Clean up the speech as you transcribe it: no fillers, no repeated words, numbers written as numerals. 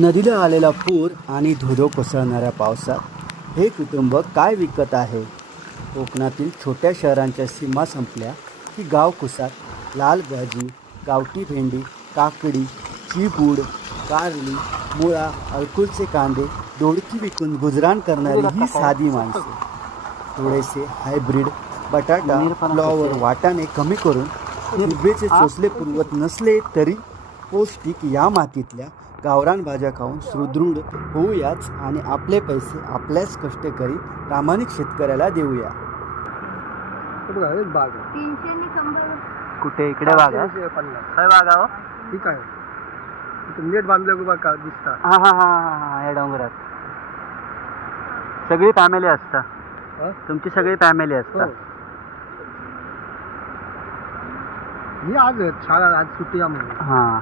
नदीला आलेला पूर आणि धोधो कोसळणाऱ्या पावसात हे कुटुंब काय विकत आहे? कोकणातील छोट्या शहरांच्या सीमा संपल्या की गाव कुसात लाल भाजी, गावठी भेंडी, काकडी, चिबूड, कारली, मुळा, अळकुलचे कांदे, दोडकी विकून गुजराण करणारी ही साधी माणसे. थोडेसे हायब्रीड बटाटा, फ्लॉवर, वाटाणे कमी करून हिरवेचे चोचले पुरवत नसले तरी पौष्टिक या मातीतल्या गावरान भाज्या खाऊन सुदृढ होऊयाच आणि आपले पैसे आपल्याच कष्टकरी प्रामाणिक शेतकऱ्याला देऊया. बाग कुठे इकडे बागा? काय बागा हो? ठीक आहे. नेट बांधलं बघा का दिसता. हा हा हा हा या डोंगरात सगळी फॅमिली असता. तुमची सगळी फॅमिली असता. ही आज छान आज सुट्टी आहे म्हणून. हां